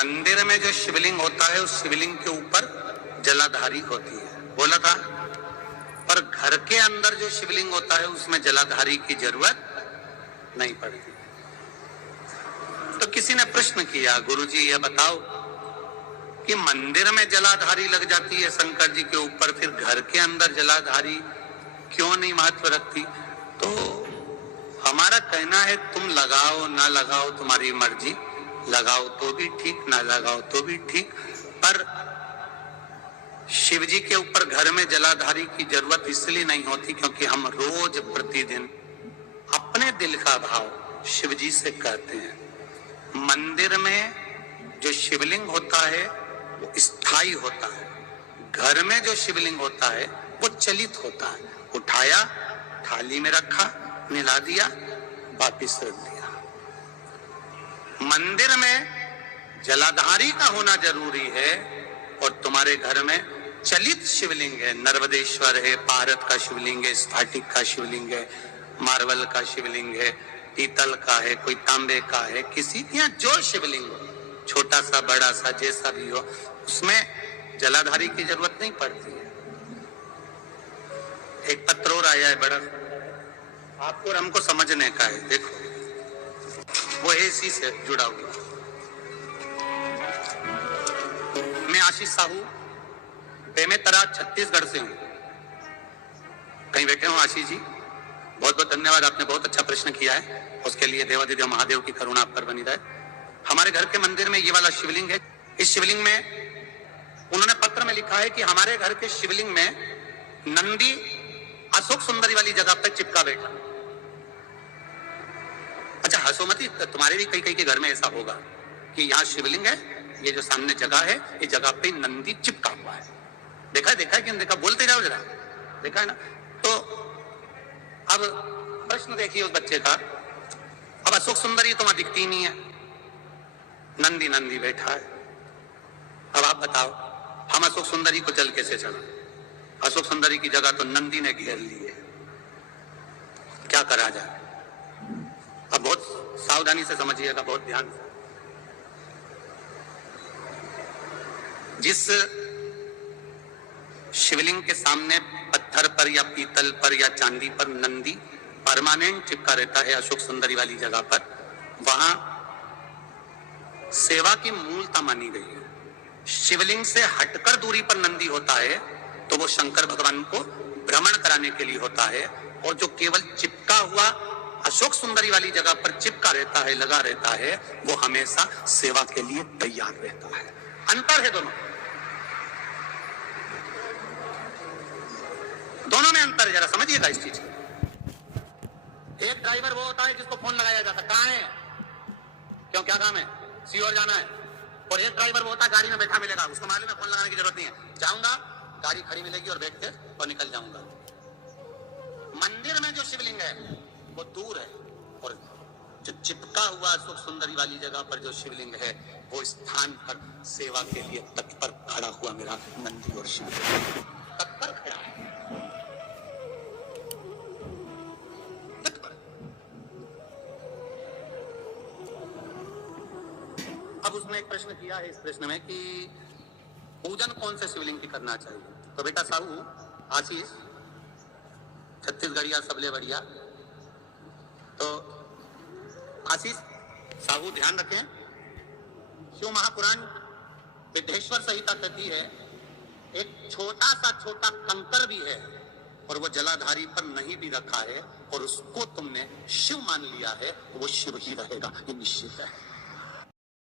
मंदिर में जो शिवलिंग होता है उस शिवलिंग के ऊपर जलाधारी होती है, बोला था। पर घर के अंदर जो शिवलिंग होता है उसमें जलाधारी की जरूरत नहीं पड़ती। तो किसी ने प्रश्न किया, गुरुजी ये बताओ कि मंदिर में जलाधारी लग जाती है शंकर जी के ऊपर, फिर घर के अंदर जलाधारी क्यों नहीं महत्व रखती? तो हमारा कहना है तुम लगाओ ना लगाओ तुम्हारी मर्जी, लगाओ तो भी ठीक ना लगाओ तो भी ठीक, पर शिव जी के ऊपर घर में जलाधारी की जरूरत इसलिए नहीं होती क्योंकि हम रोज प्रतिदिन अपने दिल का भाव शिव जी से कहते हैं। मंदिर में जो शिवलिंग होता है वो स्थायी होता है, घर में जो शिवलिंग होता है वो चलित होता है। उठाया, थाली में रखा, मिला दिया, वापिस रख दिया। मंदिर में जलाधारी का होना जरूरी है और तुम्हारे घर में चलित शिवलिंग है, नर्मदेश्वर है, भारत का शिवलिंग है, स्फटिक का शिवलिंग है, मार्बल का शिवलिंग है, पीतल का है, कोई तांबे का है, किसी के यहाँ जो शिवलिंग हो, छोटा सा बड़ा सा जैसा भी हो, उसमें जलाधारी की जरूरत नहीं पड़ती है। एक पत्र और आया है बड़ा, आपको और हमको समझने का है, देखो वो इसी से जुड़ा हुआ। मैं आशीष साहू बेमेतरा छत्तीसगढ़ से हूं। कहीं बैठे हो आशीष जी? बहुत बहुत धन्यवाद, आपने बहुत अच्छा प्रश्न किया है, उसके लिए देवाधिदेव महादेव की करुणा आप पर बनी रहे। हमारे घर के मंदिर में ये वाला शिवलिंग है। इस शिवलिंग में उन्होंने पत्र में लिखा है कि हमारे घर के शिवलिंग में नंदी अशोक सुंदरी वाली जगह पर चिपका बैठा। अच्छा हंसो मत, तुम्हारे भी कई कई के घर में ऐसा होगा कि यहाँ शिवलिंग है, ये जो सामने जगह है, इस जगह पे नंदी चिपका हुआ है। देखा है कि देखा? बोलते जाओ जरा, देखा है ना? तो अब प्रश्न देखिए उस बच्चे का, अब अशोक सुंदरी तो वहां दिखती नहीं है, नंदी नंदी बैठा है। अब आप बताओ हम अशोक सुंदरी को जल कैसे चढ़ा? अशोक सुंदरी की जगह तो नंदी ने घेर ली है, क्या करा जाए? अब बहुत सावधानी से समझिएगा, बहुत ध्यान से। जिस शिवलिंग के सामने पत्थर पर या पीतल पर या चांदी पर नंदी परमानेंट चिपका रहता है अशोक सुंदरी वाली जगह पर, वहां सेवा की मूलता मानी गई है। शिवलिंग से हटकर दूरी पर नंदी होता है तो वो शंकर भगवान को भ्रमण कराने के लिए होता है, और जो केवल चिपका हुआ अशोक सुंदरी वाली जगह पर चिपका रहता है, लगा रहता है, वो हमेशा सेवा के लिए तैयार रहता है। अंतर है दोनों में अंतर है, जरा समझिएगा इस चीज को। एक ड्राइवर वो होता है जिसको फोन लगाया जाता है, कहाँ है, क्यों, क्या काम है, सीओर जाना है। और एक ड्राइवर वो होता है गाड़ी में बैठा मिलेगा, उसको मालूम है फोन लगाने की जरूरत नहीं है, जाऊंगा गाड़ी खड़ी मिलेगी और बैठ के और निकल जाऊंगा। मंदिर में जो शिवलिंग है वो दूर है, और जो चिपका हुआ अशोक सुंदरी वाली जगह पर जो शिवलिंग है वो स्थान पर सेवा के लिए तत्पर खड़ा हुआ मेरा नंदी और शिवलिंग तत्पर खड़ा है। अब उसने एक प्रश्न किया है इस प्रश्न में कि पूजन कौन से शिवलिंग की करना चाहिए? तो बेटा साहू आशीष छत्तीसगढ़िया सबले बढ़िया, तो आशीष साहू ध्यान रखें, शिव महापुराण विद्धेश्वर संहिता कहती है एक छोटा कंकर भी है और वो जलाधारी पर नहीं भी रखा है और उसको तुमने शिव मान लिया है, वो शिव ही रहेगा, ये निश्चित है।